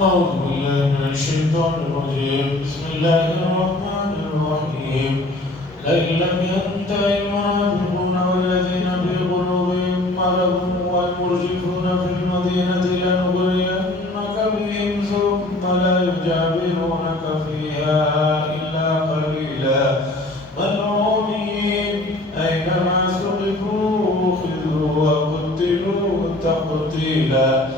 أعوذ بالله من الشيطان الرجيم. بسم الله الرحمن الرحيم. لئن لم ينته المنافقون والذين في قلوبهم مرض والمرجفون في المدينة لنغرينك بهم ثم لا يجاورونك فيها إلا قليلا ملعونين أينما ثقفوا أخذوا وقتلوا تقتيلا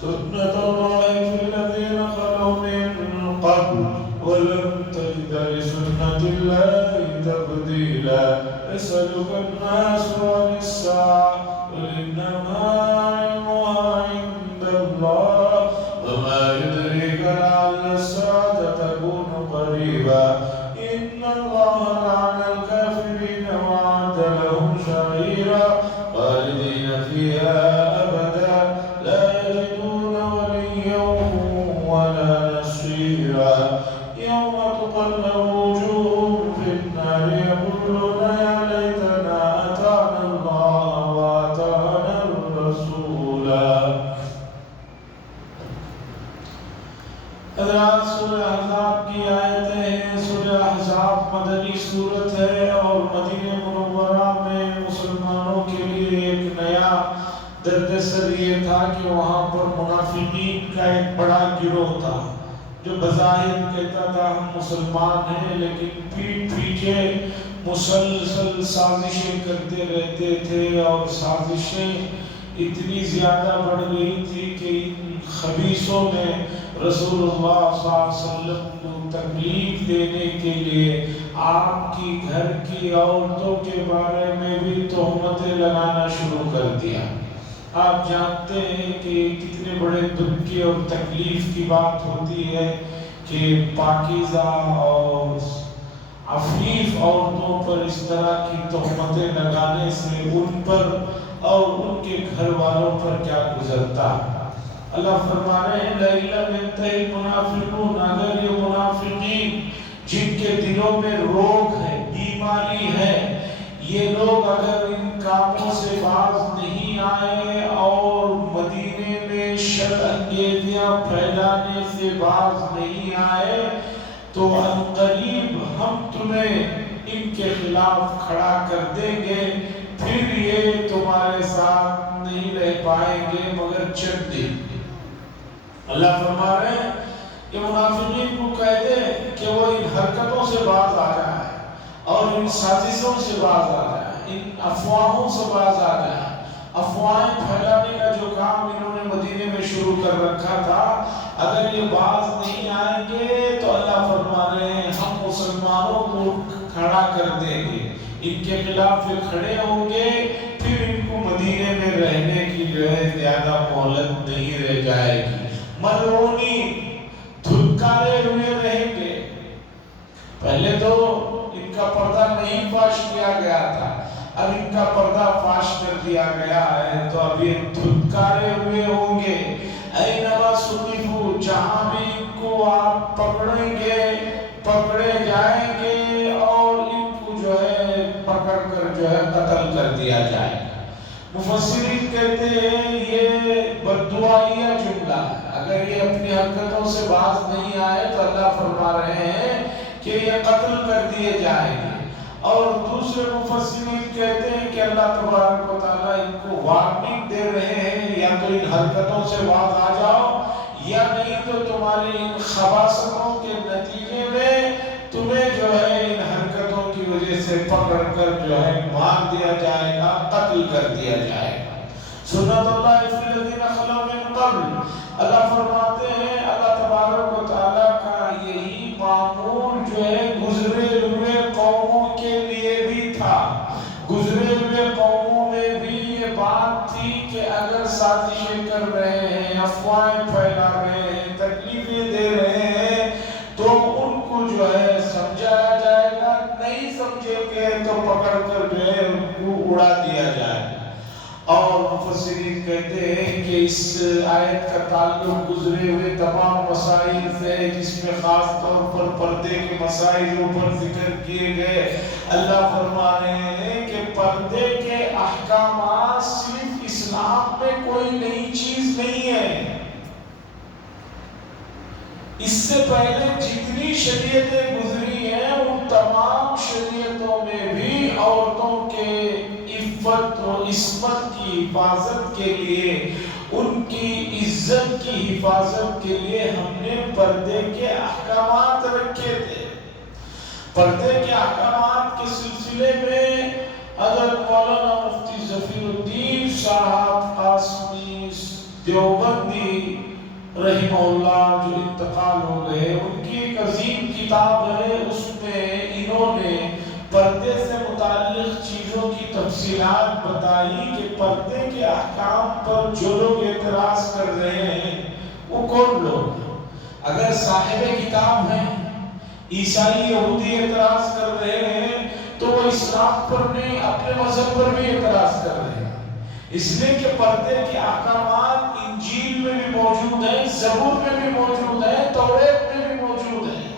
سنة الله في الذين خلوا من قبل ولن تجد لسنة الله تبديلا يسألك الناس عن الساعة قل إنما علمها عند الله وما يدريك لعل الساعة تكون قريبا إن الله لعن الكافرين وأعد لهم سعيرا خالدين فيها أبدا لا يجدون وليا ولا نصيرا يوم تقلب وجوههم في النار يقولون يا ليتنا أطعنا الله وأطعنا الرسولا. حضرات سورہ احزاب کی آیتیں ہیں. سورہ احزاب مدنی صورت ہے اور مدینہ منورہ میں مسلمانوں کے لیے ایک نیا درد سر یہ تھا کہ وہاں پر منافقین کا ایک بڑا گروہ تھا جو بظاہر کہتا تھا ہم مسلمان ہیں لیکن پیٹھ پیچھے مسلسل سازشیں کرتے رہتے تھے اور سازشیں اتنی زیادہ بڑھ گئی تھی کہ ان خبیثوں نے رسول اللہ صلی اللہ علیہ وسلم کو تکلیف دینے کے لیے آپ کی گھر کی عورتوں کے بارے میں بھی تہمتیں لگانا شروع کر دیا. آپ جانتے ہیں کہ کتنے بڑے دکھ کی اور تکلیف کی بات ہوتی ہے کہ پاکیزہ اور عفیف عورتوں پر اس طرح کی تہمتیں لگانے سے ان پر اور ان کے گھر والوں پر کیا گزرتا. اللہ فرما رہے ہیں لَإِن لَّمْ يَنْتَهِ الْمُنَافِقُونَ اگر یہ منافقین جن کے دلوں میں روگ ہے بیماری ہے یہ لوگ اگر ان کاموں سے باز نہیں آئے اور مدینے میں شر انگیزیاں پھیلانے سے باز نہیں آئے تو عنقریب ہم تمہیں ان کے خلاف کھڑا کر دیں گے پھر یہ تمہارے ساتھ نہیں رہ پائیں گے مگر چند دن. اللہ فرما رہے ہیں کہ منافقین کو کہہ دے کہ وہ ان حرکتوں سے باز آ جائے اور ان سازشوں سے باز آ جائے ان افواہوں سے باز آ جائے. افواہیں پھیلانے کا جو کام انہوں نے مدینے میں شروع کر رکھا تھا اگر یہ باز نہیں آئیں گے تو اللہ فرما رہے ہیں ہم مسلمانوں کو کھڑا کر دیں گے ان کے خلاف یہ کھڑے ہوں گے پھر ان کو مدینے میں رہنے کی جو ہے زیادہ مہلت نہیں رہ جائے گی. ملعونی دھتکارے ہوئے رہیں گے. پہلے تو ان کا پردہ نہیں فاش کیا گیا تھا اب ان کا پردہ فاش کر دیا گیا ہے تو اب یہ دھتکارے ہوئے ہوں گے. اینما ثقفوا جہاں بھی ان کو آپ پکڑیں گے پکڑے جائیں گے اور ان کو جو ہے پکڑ کر جو ہے قتل کر دیا جائے گا. مفسرین کہتے ہیں یہ بددعائیہ جملہ ہے. اگر یہ اپنی حرکتوں سے باز نہیں آئے تو اللہ فرما رہے ہیں کہ یہ قتل کر دیے جائیں گے. اور دوسرے مفسرین کہتے ہیں کہ اللہ تبارک و تعالیٰ ان کو وارننگ دے رہے ہیں یا تو ان حرکتوں سے باز آ جاؤ یا نہیں تو تمہاری ان خباثتوں کے نتیجے میں تمہیں جو ہے ان حرکتوں کی وجہ سے پکڑ کر جو ہے مار دیا جائے گا قتل کر دیا جائے گا. سنت اللہ فی الذین خلوا من قبل. اللہ فرماتے ہیں اللہ تبارک و تعالیٰ کا یہی معمول جو ہے گزرے ہوئے قوموں کے لیے بھی تھا. گزرے ہوئے قوموں میں بھی یہ بات تھی کہ اگر سازشیں کر رہے ہیں افواہیں پھیلا رہے ہیں تکلیفیں دے رہے ہیں تو ان کو جو ہے سمجھایا جائے گا نہیں سمجھے گے تو پکڑ کر جو ہے ان کو اڑا دیا جائے گا. اور مفسرین کہتے ہیں کہ اس آیت کا تعلق گزرے ہوئے تمام مسائل سے جس میں خاص طور پر پردے کے مسائل اوپر ذکر کیے گئے. اللہ فرما رہے ہیں کہ پردے کے احکامات صرف اسلام میں کوئی نئی چیز نہیں ہے. اس سے پہلے جتنی شریعتیں گزری ہیں ان تمام شریعتوں میں بھی عورتوں کے عفت و عصمت کی حفاظت کے لیے، ان کی عزت کی حفاظت کے لیے ہم نے پردے کے احکامات رکھے تھے۔ پردے کے احکامات کے سلسلے میں حضرت مولانا مفتی ظفیر الدین صاحب قاسمی دیوبندی رحمہ اللہ جو انتقال ہو گئے، ان کی ایک عظیم کتاب ہے، اس میں انہوں نے پردے سے متعلق چیزوں کی تفصیلات بتائی کہ پردے کے احکام پر جو لوگ اعتراض کر رہے ہیں وہ کون لوگ ہیں۔ اگر صاحب کتاب ہیں، عیسائی یہودی اعتراض کر رہے ہیں تو وہ اسلام پر نہیں، اپنے مذہب پر بھی اعتراض کر رہے ہیں، اس لیے کہ پردے کے احکامات انجیل میں بھی موجود ہیں، زبور میں بھی موجود ہیں، توریت میں بھی موجود ہیں۔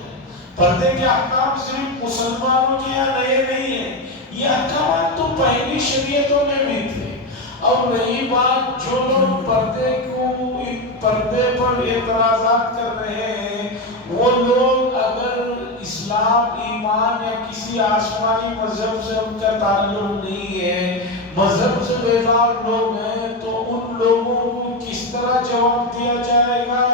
پردے کے احکام صرف مسلمانوں کے یہاں نئے نہیں ہیں، یہ احکامات تو پہلی شریعتوں میں بھی تھے۔ اور رہی بات جو لوگ پردے پر اعتراضات کر رہے ہیں، وہ لوگ اگر اسلام، ایمان یا کسی آسمانی مذہب سے ان کا تعلق نہیں ہے، مذہب سے بیزار لوگ ہیں، تو ان لوگوں کو کس طرح جواب دیا جائے گا،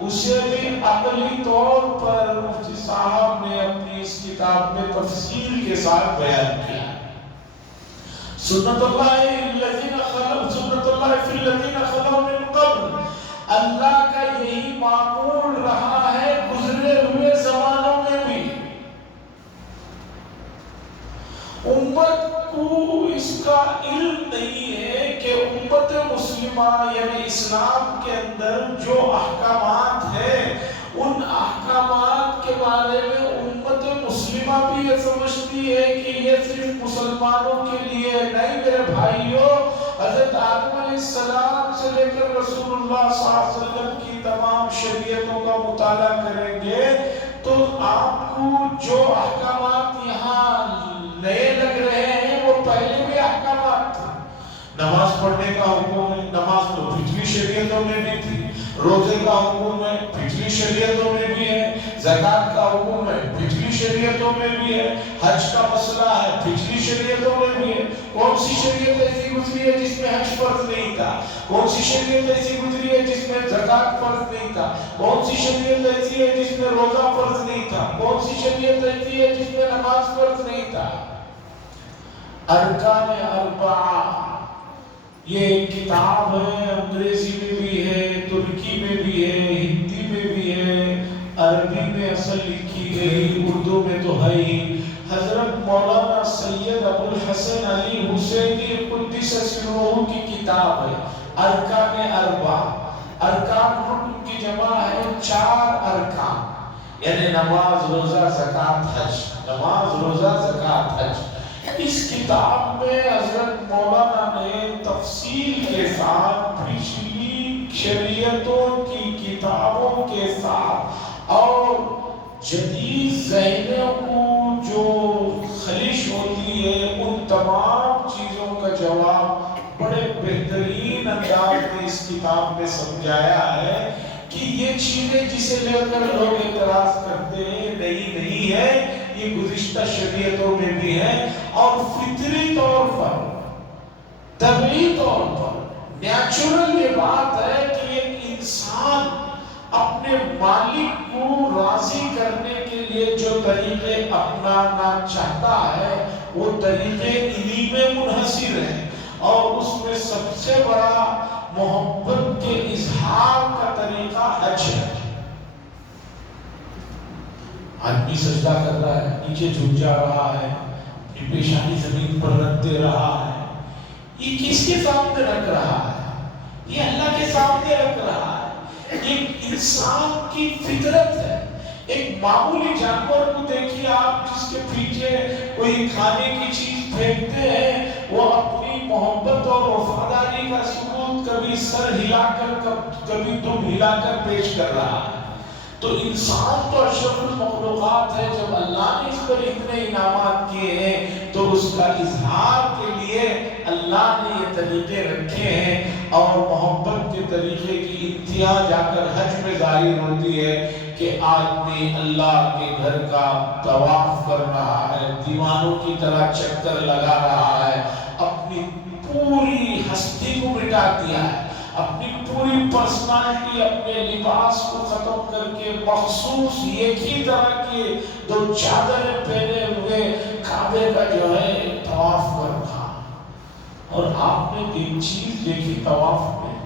اسے بھی عقلی طور پر مفتی صاحب نے اپنی اس کتاب میں تفصیل کے ساتھ بیان کیا۔ سنت اللہ فی الذین خلوا من قبل، اللہ کا یہی معمول رہا ہے گزرے ہوئے زمانوں میں بھی۔ امت کو اس کا علم نہیں ہے کہ امت مسلمہ یعنی اسلام کے اندر جو احکامات ہیں، ان احکامات کے بارے میں امت مسلمہ بھی یہ سمجھتی ہے کہ یہ صرف مسلمانوں کے لیے نہیں۔ میرے بھائیوں، حضرت آدم علیہ السلام سے لے کر رسول اللہ صلی اللہ علیہ وسلم کی تمام شریعتوں کا مطالعہ کریں گے تو آپ کو جو احکامات یہاں نئے لگ رہے ہیں وہ پہلے بھی احکامات تھے۔ نماز پڑھنے کا حکم ہے، نماز تو پچھلی شریعتوں میں بھی تھی۔ روزے کا حکم ہے، پچھلی شریعتوں میں بھی ہے۔ زکوٰۃ کا حکم ہے، پچھلی شریعتوں میں بھی ہے۔ حج کا مسئلہ ہے، پچھلی شریعتوں میں بھی ہے۔ کون سی شریعت ایسی گزری ہے جس میں حج فرض نہیں تھا؟ کون سی شریعت ایسی گزری ہے جس میں زکوٰۃ فرض نہیں تھا؟ کون سی شریعت ایسی ہے جس میں روزہ فرض نہیں تھا؟ کون سی شریعت ایسی ہے جس میں نماز فرض نہیں تھا؟ ارکان اربعہ، یہ کتاب ہے، انگریزی میں بھی ہے، ترکی میں بھی ہے، ہندی میں بھی ہے، عربی میں اصل لکھی گئی، اردو میں تو ہے ہی۔ حضرت مولانا سید ابو الحسن علی حسینی قدس سرہ کی کتاب ہے، ارکان اربعہ۔ ارکان رکن کی جمع ہے 4 ارکان، یعنی نماز، روزہ، زکوٰۃ، حج۔ نماز، روزہ، زکوٰۃ، حج۔ اس کتاب میں حضرت مولانا نے تفصیل کے ساتھ پچھلی شریعتوں کی کتابوں کے ساتھ اور جدید ذہنوں کو جو خلش ہوتی ہے ان تمام چیزوں کا جواب بڑے بہترین انداز میں اس کتاب میں سمجھایا ہے کہ یہ چیزیں جسے لے کر لوگ اعتراض کرتے ہیں نئی نہیں ہے، یہ گزشتہ شریعتوں میں بھی ہے۔ اور فطری طور پر، طبعی طور پر، نیچرل یہ بات ہے کہ ایک انسان اپنے مالک کو راضی کرنے کے لیے جو طریقے اپنانا چاہتا ہے وہ طریقے انہی میں منحصر ہیں، اور اس میں سب سے بڑا محبت کے اظہار کا طریقہ حج ہے۔ آدمی سجدہ کر رہا ہے، نیچے جھک جا رہا ہے، اپنی پیشانی زمین پر رکھ دے رہا ہے، یہ کس کے سامنے رکھ رہا ہے؟ یہ اللہ کے سامنے رکھ رہا ہے۔ یہ انسان کی فطرت ہے۔ ایک معمولی جانور کو دیکھیے آپ، جس کے پیچھے کوئی کھانے کی چیز پھینکتے ہیں، وہ اپنی محبت اور وفاداری کا ثبوت کبھی سر ہلا کر کبھی دم ہلا کر پیش کر رہا ہے۔ تو انسان تو اشرف المخلوقات ہے، جب اللہ نے اس پر اتنے انعامات کیے ہیں تو اس کا اظہار کے لیے لیے اللہ نے یہ طریقے رکھے ہیں، اور محبت کے طریقے کی انتہا جا کر حج میں ظاہر ہوتی ہے کہ آدمی اللہ کے گھر کا طواف کر رہا ہے، دیوانوں کی طرح چکر لگا رہا ہے، اپنی پوری ہستی کو مٹا دیا ہے، اپنی پوری پرسنالٹی، اپنے لباس کو ختم کر کے مخصوص ایک ہی طرح کے 2 چادریں پہنے ہوئے کعبے کا جو ہے طواف کر رہا۔ اور آپ نے ایک چیز دیکھی طواف میں،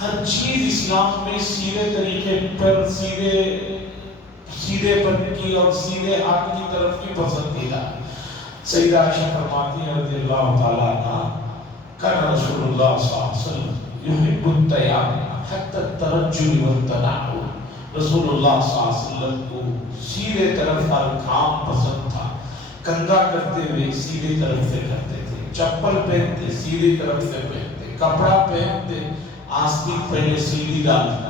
ہر چیز اسلام میں سیدھے طریقے پر، سیدھے پن کی اور سیدھے ہاتھ کی طرف کی پسندیدہ۔ سیدہ عائشہ فرماتی ہے رضی اللہ تعالیٰ عنہ، کان رسول اللہ صلی اللہ علیہ وسلم یحب التیام حتی الترجل والتنعل۔ رسول اللہ صلی اللہ علیہ وسلم کو سیدھے طرف ہر کام پسند تھا، کنگھا کرتے ہوئے سیدھے طرف سے کرتے تھے، چپل پہنتے سیدھے طرف سے پہنتے، کپڑا پہنتے آستین پہلے سیدھی ڈالتے،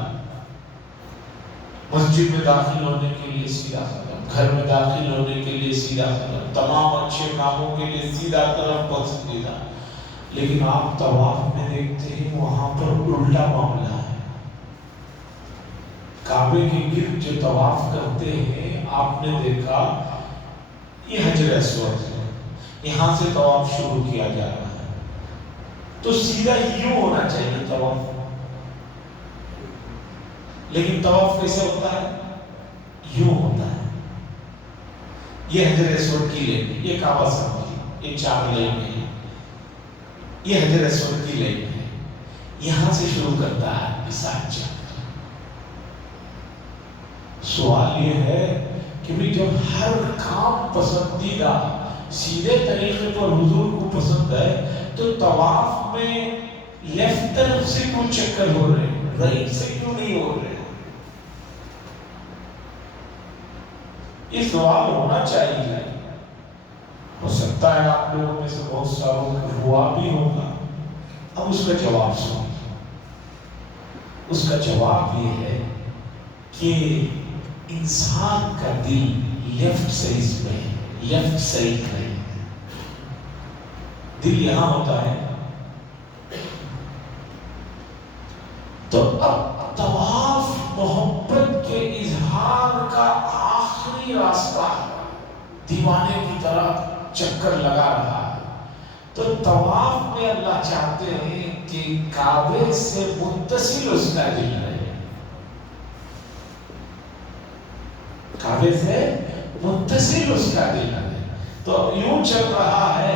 مسجد میں داخل ہونے کے لیے سیدھا قدم، گھر میں داخل ہونے کے لیے سیدھا قدم، تمام اچھے کاموں کے لیے سیدھا طرف پسندیدہ۔ لیکن آپ طواف میں دیکھتے ہیں وہاں پر الٹا معاملہ ہے۔ کعبے کے گرد جو طواف کرتے ہیں آپ نے دیکھا یہ حجر اسود ہے، یہاں سے طواف شروع کیا جا رہا ہے، تو سیدھا یوں ہونا چاہیے طواف، لیکن طواف کیسے ہوتا ہے؟ یوں ہوتا ہے۔ یہ حجر اسود کی لین ہے، یہ کعبہ سمجھی، یہ 4 لین ہے، یہ حجر اسود کی لین ہے، یہاں سے شروع کرتا ہے ساتھ جا۔ سوال یہ ہے کہ بھی جب ہر کام پسندیدہ سیدھے طریقے پر حضور کو پسند ہے، تو طواف میں لیفٹ طرف سے کیوں چکر ہو رہے ہیں، رائٹ سے کیوں نہیں ہو رہے؟ یہ سوال ہونا چاہیے۔ ہو سکتا ہے آپ لوگوں میں سے بہت ساروں کو ہوا بھی ہوگا۔ اب اس کا جواب سنو۔ اس کا جواب یہ ہے کہ انسان کا دل لیفٹ سائڈ میں ہے، لیفٹ سائڈ میں دل یہاں ہوتا ہے۔ تو اب طواف محبت کے اظہار کا آخری راستہ ہے، دیوانے کی طرح چکر لگا رہا ہے۔ تو طواف میں اللہ چاہتے ہیں کہ کعبے سے متصل اس کا دل رہے، کعبے سے متصل اس کا دل رہے۔ تو یوں چل رہا ہے،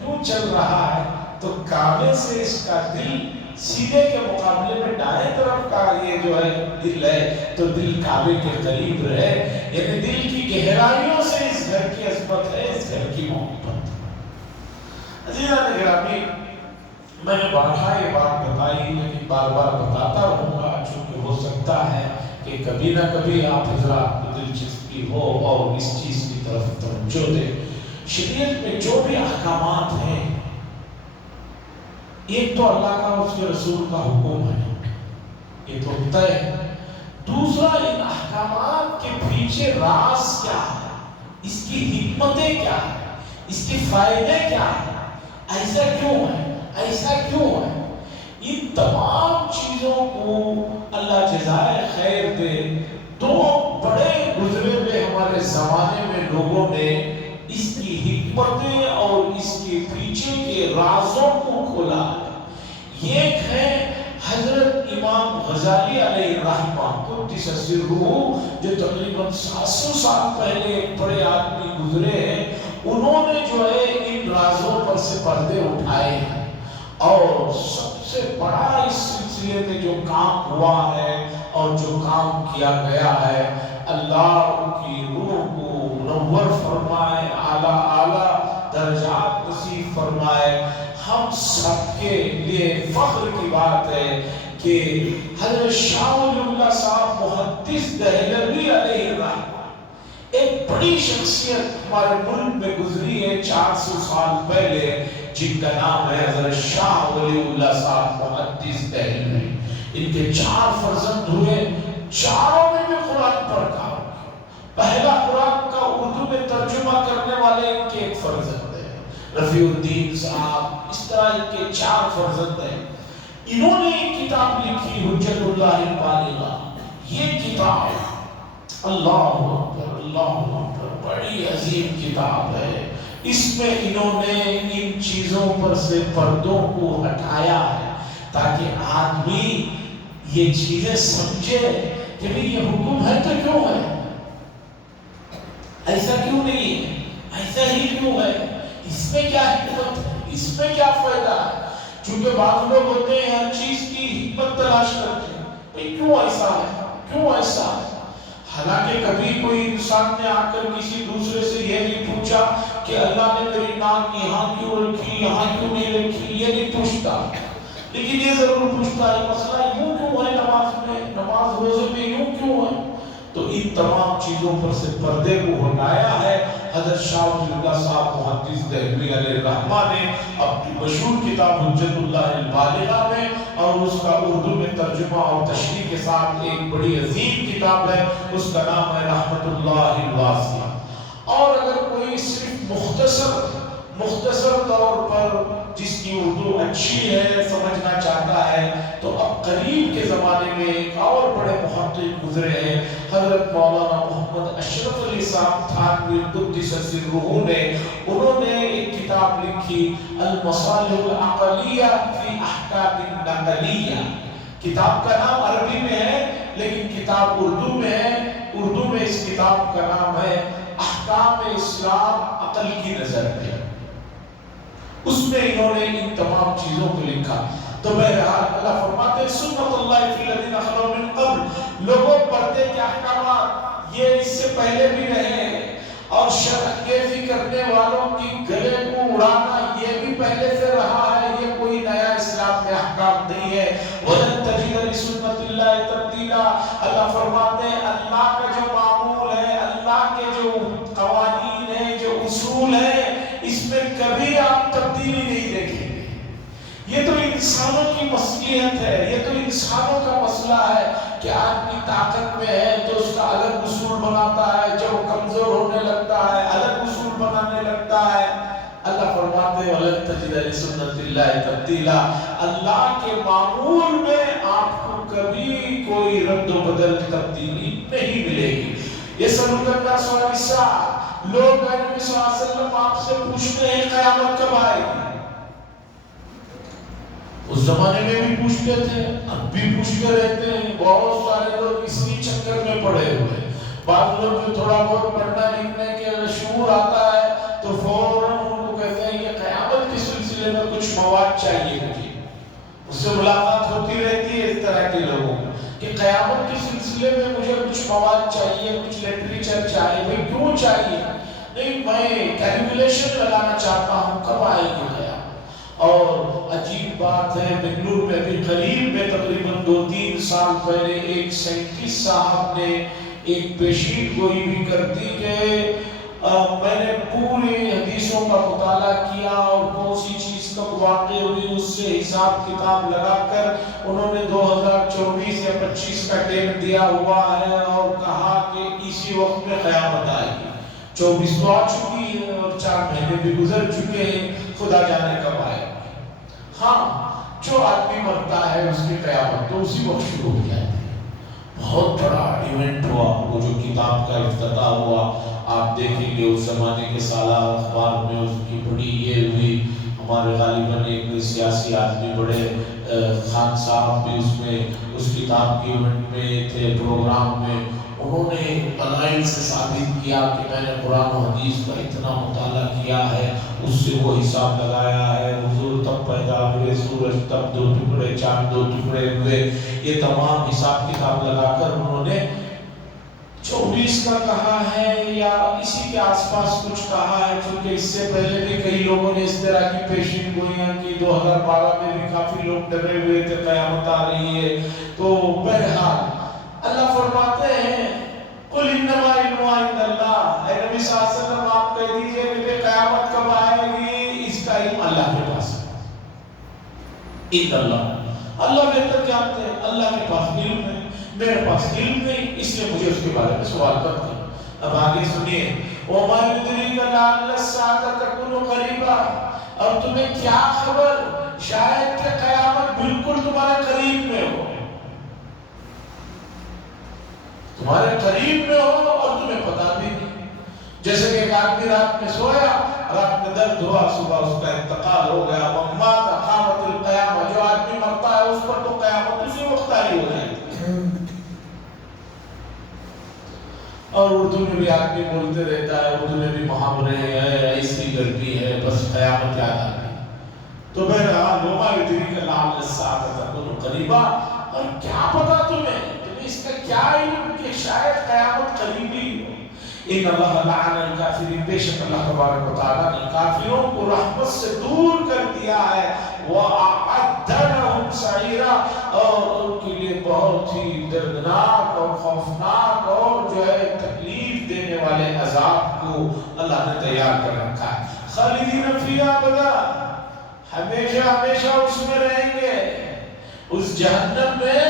یوں چل رہا ہے، تو کعبے سے اس کا دل سیدھے کے مقابلے میں دائیں طرف کا یہ جو ہے دل ہے، تو دل کعبے کے قریب رہے، یعنی دل کی گہرائیوں سے اس گھر کی عظمت ہے، اس گھر کی محبت۔ عزیزان گرامی، میں نے بارہا یہ بات بتائی، لیکن بار بار بتاتا رہوں گا، چونکہ ہو سکتا ہے کہ کبھی نہ کبھی آپ حضرات کو دلچسپی ہو اور اس چیز کی طرف توجہ دیں۔ شریعت میں جو بھی احکامات ہیں، ایک تو اللہ کا اور اس کے رسول کا حکم ہے، یہ تو طے ہے۔ دوسرا، ان احکامات کے پیچھے راز کیا ہے، اس کی حکمتیں کیا ہے، اس کے فائدے کیا ہیں، ایسا کیوں ہے، ایسا کیوں ہے۔ ان تمام چیزوں کو اللہ جزائے خیر دے۔ 2 بڑے گزرے ہوئے ہمارے زمانے میں لوگوں نے اس کی حکمتیں اور اس کے پیچھے کے رازوں کو کھولا ہے۔ ایک ہے حضرت امام غزالی علیہ الرحمہ قدس سرہ، جو تقریباً 700 سال پہلے ایک بڑے آدمی گزرے ہیں، انہوں نے جو ہے ان رازوں پر سے پردے اٹھائے ہیں، اور سب سے بڑا اس سلسلے میں جو کام ہوا ہے اور جو کام کیا گیا ہے، اللہ ان کی روح کو منور فرمائے، اعلیٰ اعلیٰ درجات نصیب فرمائے۔ ہم سب کے لیے فخر کی بات ہے کہ حضرت شاہ ولی اللہ صاحب محدث دہلوی علیہ الرحمہ، ایک بڑی شخصیت ہمارے ملک میں گزری ہے 400 سال پہلے، جن کا نام ہے حضرت شاہ ولی اللہ صاحب محدث دہلوی۔ ان کے 4 فرزند ہوئے، چاروں میں بھی قرآن پر کام کیا۔ پہلا قرآن کا اردو میں ترجمہ کرنے والے ان کے ایک فرزند ہیں، رفیع الدین صاحب، اس طرح ان کے 4 فرزند ہیں. انہوں نے ایک کتاب لکھی حجت اللہ البالغہ. یہ کتاب اللہ اکبر اللہ اکبر بڑی عظیم کتاب ہے. اس میں انہوں نے ان چیزوں پر سے پردوں کو ہٹایا ہے تاکہ آدمی یہ چیزیں سمجھے کہ یہ حکم ہے تو کیوں ہے، ایسا کیوں نہیں ہے، ایسا ہی کیوں ہے، اس میں کیا حکمت ہے، اس میں کیا فائدہ ہے. چونکہ بعض لوگ ہوتے ہیں ہر چیز کی حکمت تلاش کرتے ہیں، بھئی کیوں ایسا ہے، کیوں ایسا ہے. حالانکہ کبھی کوئی انسان نے آ کر کسی دوسرے سے یہ نہیں پوچھا کہ اللہ نے میری ناک یہاں کیوں رکھی، یہاں کیوں نہیں رکھی، یہ نہیں پوچھتا. لیکن یہ ضرور پوچھتا ہے مسئلہ یوں کیوں ہے نماز میں، نماز روزے میں یوں کیوں ہے. تو ان تمام چیزوں پر سے پردے کو ہٹایا ہے حضرت شاہ ولی اللہ صاحب محدث دہلوی علیہ الرحمہ نے اپنی مشہور کتاب حجت اللہ البالغہ میں، اور اس کا اردو میں ترجمہ اور تشریح کے ساتھ ایک بڑی عظیم کتاب ہے، اس کا نام ہے رحمت اللہ الواسعہ. اور اگر کوئی صرف مختصر طور پر جس کی اردو اچھی ہے سمجھنا چاہتا ہے، تو اب قریب کے زمانے میں ایک اور بڑے محقق گزرے ہیں حضرت مولانا محمد اشرف علی صاحب تھانوی قدس سرہ نے. انہوں نے ایک کتاب لکھی المصالح العقلیہ فی احکام النقلیہ. کتاب کا نام عربی میں ہے لیکن کتاب اردو میں ہے. اردو میں اس کتاب کا نام ہے احکام اسلام عقل کی نظر میں. اس میں انہوں نے ان تمام چیزوں کو لکھا. تو بہرحال اللہ فرماتے ہیں سنت اللہ فی الذین خلو من قبل، لوگوں پردے کے احکامات یہ اس سے پہلے بھی رہے ہیں، اور شرع کیفی کرنے والوں کی گلے کو اڑانا یہ بھی پہلے سے رہا ہے، یہ کوئی نیا اسلام میں احکام نہیں ہے. وَلَن تَجِدَ لِسُنَّتِ اللَّهِ تَبْدِيلًا. اللہ فرماتے ہیں اللہ کا جو معمول ہے، اللہ کے جو قوانین ہیں، جو اصول ہیں، اس میں کبھی آپ تبدیلی نہیں دیکھیں گے. یہ تو انسانوں کی مصلحت ہے، یہ تو انسانوں کا مسئلہ ہے کہ آدمی طاقت میں ہے تو اس کا الگ اصول بناتا ہے، جب وہ کمزور ہونے لگتا ہے الگ اصول بنانے لگتا ہے. اللہ فرماتے ہیں وَلَن تَجِدَ لِسُنَّتِ اللَّهِ تَبْدِيلًا. اللہ کے معمول میں آپ کو کبھی کوئی رد و بدل تبدیلی نہیں ملے گی. یہ سنت الناس والنساء. لوگ نبی صلی اللہ علیہ وسلم آپ سے پوچھتے ہیں قیامت کب آئے گی. اس زمانے میں بھی پوچھتے تھے، اب بھی پوچھتے رہتے ہیں. بہت سارے لوگ اسی چکر میں پڑے ہوئے. بعض لوگ جو تھوڑا بہت پڑھنا لکھنے کے شعور آتا ہے تو فوراً ان کو کہتے ہیں کہ قیامت کے سلسلے میں کچھ مواد چاہیے مجھے. اس سے ملاقات ہوتی رہتی ہے اس طرح کے لوگوں کہ قیامت کے سلسلے میں مجھے کچھ مواد چاہیے، کچھ لٹریچر چاہیے. بھئی کیوں چاہیے؟ نہیں میں کیلکولیشن لگانا چاہتا ہوں کب آئے گی قیامت. اور عجیب بات ہے بنگلور میں بھی قریب میں تقریباً 2-3 سال پہلے ایک سائنٹسٹ صاحب نے ایک پیشین گوئی بھی کر دی کہ میں نے پوری حدیثوں کا مطالعہ کیا اور کون سی چیز کب واقع ہوئی اس سے حساب کتاب لگا کر انہوں نے 2024 یا 25 کا ٹائم دیا ہوا ہے اور کہا کہ اسی وقت میں قیامت آئے گی. 24 تو آ چکی ہے اور 4 مہینے بھی گزر چکے ہیں، خدا جانے کب آئے. ہاں جو آدمی مرتا ہے اس کی قیامت تو اسی وقت شروع ہو جاتی ہے. بہت بڑا ایونٹ ہوا وہ جو کتاب کا افتتاح ہوا. آپ دیکھیں گے اس زمانے کے سالہ اخبار میں اس کی بڑی یہ ہوئی. ہمارے غالباً ایک سیاسی آدمی بڑے خان صاحب بھی اس میں اس کتاب کے ایونٹ میں تھے پروگرام میں. انہوں نے دلائل سے ثابت کیا کہ میں نے قرآن و حدیث کا اتنا مطالعہ کیا ہے، اس سے وہ حساب لگایا ہے. حضور تب پیدا ہوئے، سورج تب 2 ٹکڑے، چاند 2 ٹکڑے ہوئے. یہ تمام حساب کتاب لگا کر انہوں نے 24 کا کہا ہے یا اسی کے آس پاس کچھ کہا ہے. چونکہ اس سے پہلے بھی کئی لوگوں نے اس طرح کی پیشین گوئیاں کی. 2012 میں بھی کافی لوگ ڈرے ہوئے تھے قیامت آ رہی ہے. تو بہرحال اللہ فرماتے ہیں قل انما علم عند اللہ. اے نبی صلی اللہ علیہ وسلم آپ کہہ دیجئے کہ قیامت کب آئے گی اس کا علم اللہ کے پاس ہے. عند اللہ، اللہ بہتر جانتے ہیں. اللہ کے پاس علم ہے، میرے پاس علم نہیں، اس لیے مجھے اس کے بارے میں سوال مت کرو. اب آگے سنیے وَمَا يُدْرِيكَ لَعَلَّ السَّاعَةَ تَكُونُ قَرِيبًا. اور تمہیں کیا خبر، شاید کہ قیامت بالکل تمہارے قریب میں ہو، تمہارے قریب میں ہو اور تمہیں پتا بھی نہیں۔ جیسے کہ ایک آدمی رات میں سویا، رات میں درد ہوا، صبح اس کا انتقال ہو گیا، وَمَّاتَ قَامَتِ الْقِيَامَةُ، جو آدمی مرتا ہے اس پر تو قیامت اسی وقت آئی ہو جائے۔ اور اردو میں بھی آدمی بولتے رہتا ہے، اردو میں بھی محاورے ہیں، ایسی گرمی ہے بس قیامت یاد آ گئی۔ تو بہرحال وَمَا يُدْرِيكَ لَعَلَّ السَّاعَةَ تَكُونُ قَرِيبًا، اور کیا پتا تمہیں اس کا کیا علم کہ شاید قیامت قریبی ہو۔ ان اللہ لعن الکافرین، بے شک اللہ تبارک و تعالیٰ نے کافروں کو رحمت سے دور کر دیا ہے، وَأَعَدَّ لَهُمْ سَعِيرًا، اور ان کے لیے بہت ہی دردناک اور خوفناک اور جو ہے تکلیف دینے والے عذاب کو اللہ نے تیار کر رکھا ہے۔ خالدین فیہا ابدا، ہمیشہ ہمیشہ اس میں رہیں گے، اس جہنم میں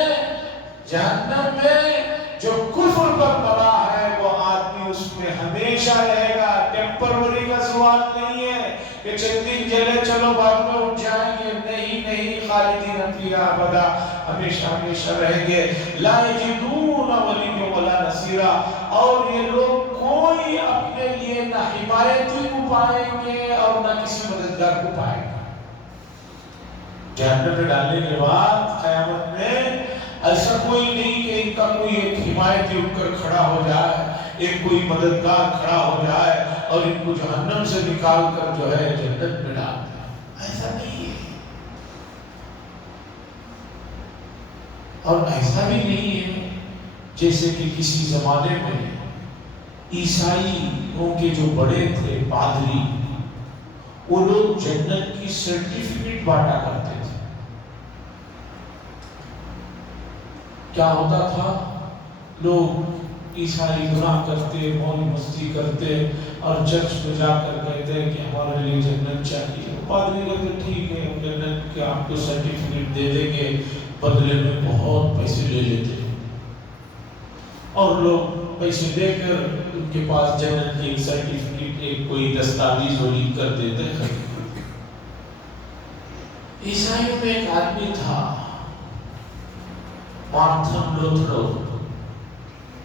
جو کفر پر بنا ہے وہ آدمی اس میں ہمیشہ رہے گا۔ ٹیمپروری کا سوال نہیں ہے کہ چند دن جلے چلو بعد میں اٹھ جائیں گے، نہیں، خالدین فیہا ابدا، ہمیشہ ہمیشہ رہیں گے۔ لا یجدون ولیا ولا نصیرا، اور یہ لوگ کوئی اپنے لیے نہ حمایتی کو پائیں گے اور نہ کسی مددگار کو پائیں گے۔ جہنم میں ڈالنے کے بعد قیامت میں ایسا کوئی نہیں کہ ان کا کوئی ایک حمایتی اٹھ کر کھڑا ہو جائے، ایک کوئی مددگار کھڑا ہو جائے اور ان کو جہنم سے نکال کر جو ہے جنت میں ڈال دے، ایسا نہیں ہے۔ اور ایسا بھی نہیں ہے جیسے کہ کسی زمانے میں عیسائیوں کے جو بڑے تھے پادری، وہ لوگ جنت کی سرٹیفکیٹ بانٹا کرتے تھے۔ کیا ہوتا تھا، لوگ عیسائی گناہ کرتے، موج مستی کرتے اور چرچ میں جا کر کہتے ہیں کہ ہمارے لیے جنت چاہیے، پادری کہتے ٹھیک ہے ہم جنت کے آپ کو سرٹیفکیٹ دے دیں گے، بدلے میں بہت پیسے لے لیتے، اور لوگ پیسے دے کر ان کے پاس جنت کی ایک سرٹیفکیٹ، ایک کوئی دستاویز وہ لکھ کر دیتے ہیں۔ عیسائیوں میں ایک آدمی تھا مارتن لوتھرو،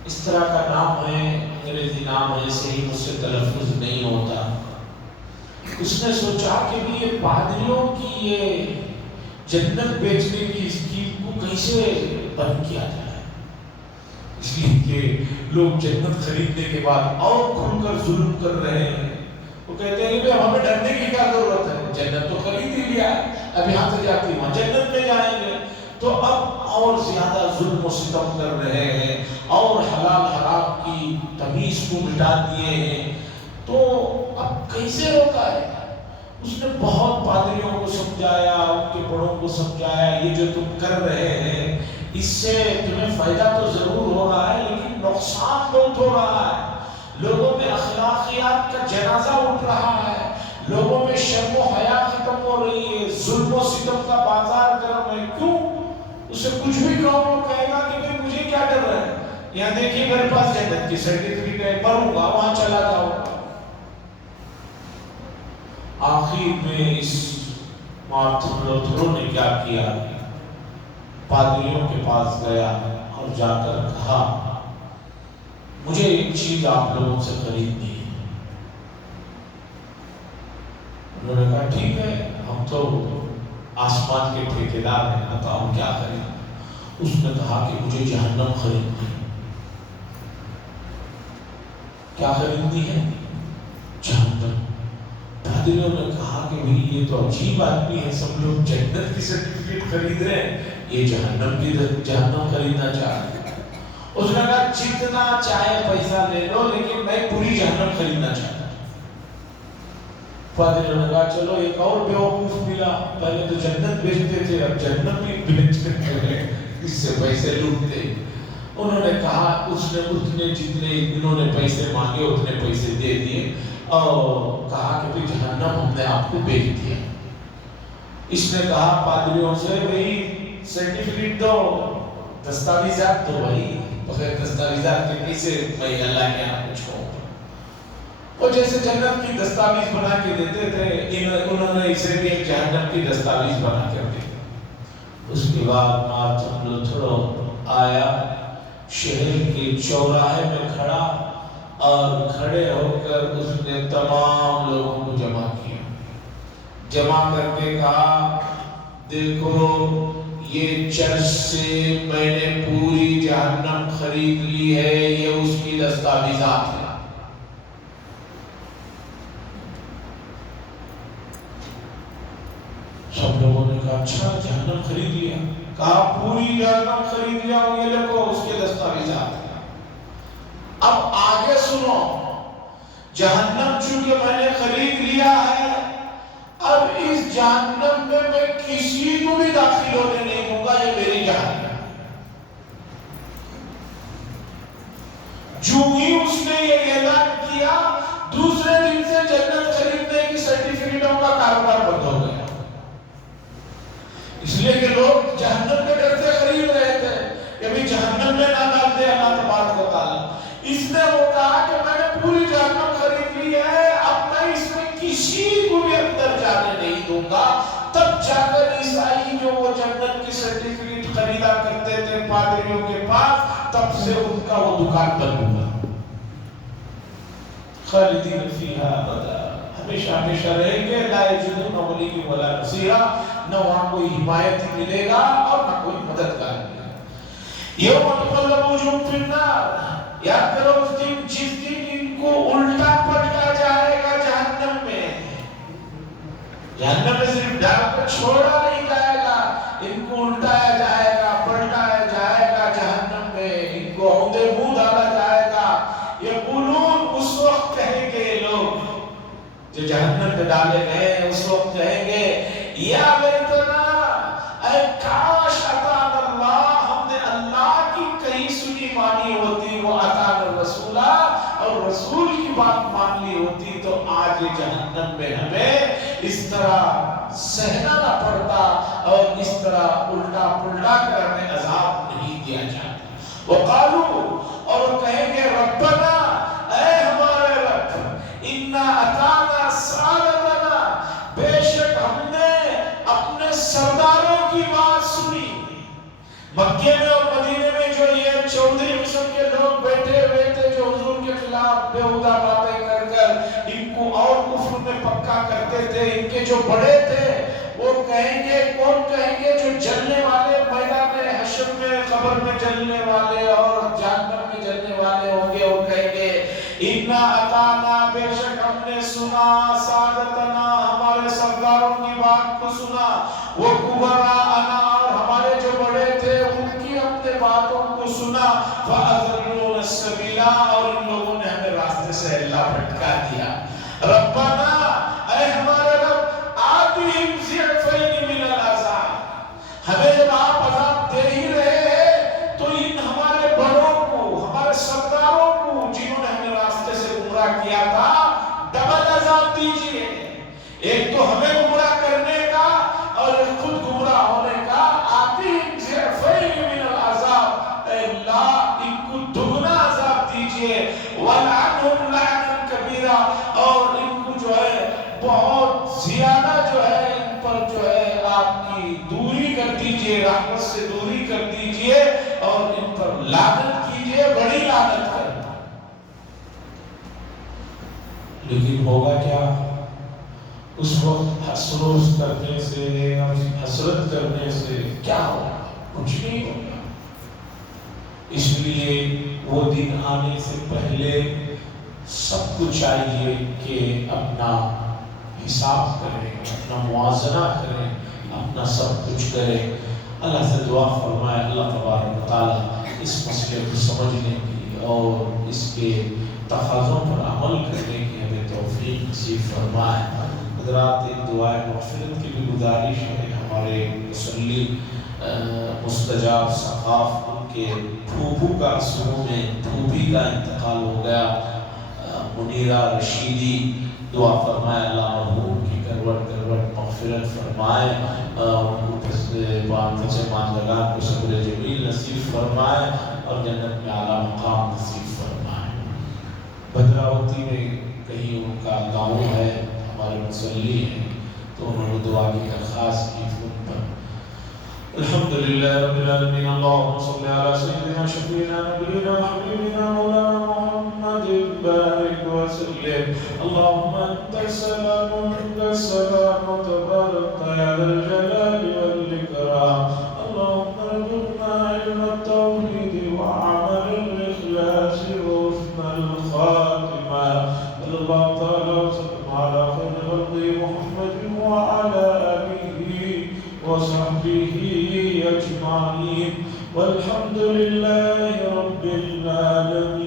اس طرح کا نام ہے، انگریزی نام ہے، صحیح مجھ سے تلفظ نہیں ہوتا۔ اس نے سوچا کہ بھی یہ پادریوں کی یہ جنت بیچنے کی اسکیم کو کیسے بند کیا جائے، اس لیے کہ لوگ جنت خریدنے کے بعد اور کھل کر ظلم کر رہے ہیں۔ وہ کہتے ہیں کہ ہمیں ڈرنے کی کیا ضرورت ہے، جنت تو خرید ہی لیا، اب یہاں سے جاتے وہاں جنت میں جائیں گے، تو اب اور زیادہ ظلم و ستم کر رہے ہیں اور حلال حرام کی تمیز کو مٹا دیے ہیں، تو اب کیسے روکا ہے؟ اس نے بہت پادریوں کو سمجھایا، ان کے بڑوں کو سمجھایا، یہ جو تم کر رہے ہیں اس سے تمہیں فائدہ تو ضرور ہو رہا ہے لیکن نقصان بہت ہو رہا ہے، لوگوں میں اخلاقیات کا جنازہ اٹھ رہا ہے، لوگوں میں شرم و حیا ختم ہو رہی ہے، ظلم و ستم کا بازار گرم ہے۔ کیوں؟ اسے کچھ بھی کہو وہ کہے گا کہ بھئی مجھے کیا ڈر رہا ہے، یہاں دیکھیے میرے پاس جنت کی سرٹیفکیٹ ہے، مروں گا وہاں چلا جاؤں گا۔ آخر میں اس مارتن لوتھرو نے کیا کیا، پادریوں کے پاس گیا اور جا کر کہا مجھے ایک چیز آپ لوگوں سے خریدنی ہے۔ انہوں نے کہا ٹھیک ہے، ہم تو آسمان کے ٹھیکیدار ہیں، بتاؤ کیا خریدنا۔ اس نے کہا کہ مجھے جہنم خریدنی ہے۔ کیا خریدنی ہے؟ جہنم۔ پادریوں نے کہا کہ بھئی یہ تو عجیب آدمی ہے، سب لوگ جنت کی سرٹیفکیٹ خرید رہے ہیں، یہ جہنم خریدنا چاہ رہے ہیں۔ اس نے کہا جتنا چاہے پیسہ لے لو لیکن میں پوری جہنم خریدنا چاہتا ہوں۔ پادریوں نے کہا چلو ایک اور بیوقوف ملا، پہلے تو جنت بیچتے تھے اب جہنم بھی بیچتے تھے، اس سے پیسے لوٹتے۔ انہوں نے کہا اس نے اتنے جتنے انہوں نے پیسے مانگے اتنے پیسے دے دیے اور کہا کہ بھی جہنم ہم نے آپ کو بیچ دیا۔ اس نے کہا پادریوں سے بھئی سرٹیفکیٹ دو، دستاویزات دو، بھائی بغیر دستاویزات کے کیسے میں اللہ کے یہاں پوچھوں۔ وہ جیسے جنت کی دستاویز بنا کے دیتے تھے، انہوں نے اسے بھی ایک جہنم کی دستاویز بنا کے دی۔ اس کے بعد مارٹن لوتھر آیا، شہر کے چوراہے میں کھڑا، اور کھڑے ہو کر اس نے تمام لوگوں کو جمع کیا، جمع کر کے کہا دیکھو یہ چرچ سے میں نے پوری جہنم خرید لی ہے، یہ اس کی دستاویزات ہیں۔ سب لوگوں نے کہا اچھا جہنم خرید لیا؟ کہا پوری جہنم خرید لیا، اور یہ دیکھو اس کے دستاویزات ہیں۔ اب آگے سنو، جہنم چونکہ میں نے خرید لیا ہے، اب اس جہنم میں کسی کو بھی داخل ہونے نہیں دوں گا، یہ میری جہنم ہے۔ جو ہی اس نے یہ اعلان کیا، دوسرے دن سے جنت خریدنے کی سرٹیفکیٹوں کا کاروبار بند ہو گیا، اس لیے کہ لوگ جہنم کے ڈر سے خرید رہے تھے کہ بھی جہنم میں نہ ڈال دے اللہ تبارک و تعالیٰ۔ اس نے وہ کہا کہ میں نے پوری جہنم خرید لی ہے، اب میں اس میں کسی کو بھی اندر جانے نہیں دوں گا۔ تب جا کر عیسائی جو وہ جنت کی سرٹیفکیٹ خریدا کرتے تھے پادریوں کے پاس، تب سے ان کا وہ دکان بند ہوا۔ خالدین فیہا ابدا، ہمیشہ ہمیشہ رہیں گے، لا یجدون ولی ولا نصیرا، نہ وہاں کوئی حمایت ملے گا اور نہ کوئی مددگار ملے گا۔ یوم تقلب وجوہہم فی النار، یاد کرو اس دن جس دن ان کو الٹا پلٹا جائے گا جہنم میں۔ جہنم میں صرف ڈال کر چھوڑا نہیں جائے گا، ان کو الٹایا جائے گا، پلٹایا جائے گا جہنم میں، ان کو عہدے منہ ڈالا جائے گا۔ یقولون، اس وقت کہیں گے یہ لوگ جو جہنم میں ڈالے گئے، اس وقت کہیں گے یا لیتنا، اے کاش اطاعنا اللہ، ہم نے اللہ کی کہیں سنی مانی ہوتی، وہ اطاعنا الرسولہ، اور رسول کی بات مان لی ہوتی، تو آج یہ جہنم میں ہمیں اس طرح سہنا نہ پڑتا اور اس طرح الٹا پلٹا کر ہمیں عذاب نہیں دیا جاتا۔ وقالو، اور وہ کہیں گے ربنا، اے ہمارے رب، انا اطعنا سادتنا، بے شک ہم نے اپنے سرداروں کی بات سنی۔ مکے میں اور مدینے میں جو یہ چودھری قسم کے لوگ بیٹھے ہوئے تھے، جو حضور کے خلاف بیہودہ باتیں کر کر ان کو اور کفر میں پکا کرتے تھے، ان کے جو بڑے تھے وہ کہیں گے، کون کہیں گے؟ جو جلنے والے میدان حشر میں، قبر میں جلنے والے اور جہنم میں جلنے والے ہوں گے، وہ کہیں گے انا اطعنا، بے شک ہم نے سنا، سادتنا، ہمارے سرداروں کی بات کو سنا، وہ کبراءنا، اور ہمارے جو بڑے تھے ان کی ہم نے باتوں کو سنا، فَأَضَلُّونَ السَّبِيلَ، اور ان لوگوں نے ہمیں راستے سے اللہ بھٹکا دیا۔ ربنا، اے ہمارے رب، آتِهِمْ ضِعْفَيْنِ مِنَ الْعَذَابِ، ہمیں جب آپ عذاب دے ہی رہے ہیں تو ان ہمارے بڑوں کو، ہمارے سرداروں کو، جنہوں نے ہمیں راستے سے گمراہ کیا تھا، ڈبل عذاب دیجئے، ایک تو ہمیں گمراہ کرنے کا اور خود گمراہ ہونے کا۔ آتِهِمْ ضِعْفَيْنِ مِنَ الْعَذَابِ، اے اللہ ان کو دگنا عذاب دیجئے، وَلْعَنْهُمْ لَعْنًا كَبِيرًا، اور ان کو جو ہے بہت زیادہ جو ہے ان پر جو ہے آپ کی دوری کر دیجئے، رحمت سے دوری کر دیجئے، اور ان پر لعنت کیجئے، بڑی لعنت کر۔ لیکن ہوگا کیا؟ اس وقت حسرت کرنے سے، حسرت کرنے سے کیا ہوگا؟ کچھ نہیں ہوگا۔ اس لیے وہ دن آنے سے پہلے سب کو چاہیے کہ اپنا حساب کریں، اپنا موازنہ کریں، اپنا سب کچھ کریں۔ اللہ سے دعا فرمائے اللہ تبارک و تعالیٰ اس مسئلے کو سمجھنے کی اور اس کے تقاضوں پر عمل کرنے کی ہمیں توفیق نصیب فرمائے۔ حضرات، ایک دعائے مغفرت کی بھی گزارش ہے۔ ہمارے مصلی مستجاب ثقاف، ان کے پھوپھو کا سنوں میں پھوپھی کا انتقال ہو گیا، منیرہ رشیدی، دعا فرمائے اللہ مرحوم کی کروٹ کروٹ مغفرت فرمائے، ان کو ماندگان کو صبر جمیل نصیب فرمائے اور جنت میں اعلیٰ مقام نصیب فرمائے۔ بھدراوتی میں کہیں ان کا گاؤں ہے، ہمارے مسلی ہیں، تو انہوں نے دعا کی درخواست کی تھی ان پر۔ الحمدللہ رب العالمین، اللہم صلی علی سیدنا شفیعنا نبینا حبیبنا مولانا محمد بارک وسلم۔ اللہم انت السلام ومنک السلام تبارک یا ذا الجلال والاکرام۔ اللہم ارزقنا علم التوحید وعمل الاخلاص وحسن الخاتمہ۔ صلی اللہ تعالی وسلم علی خیر خلقہ محمد وعلی آلہ وصحبہ أجمعين، والحمد لله رب العالمين۔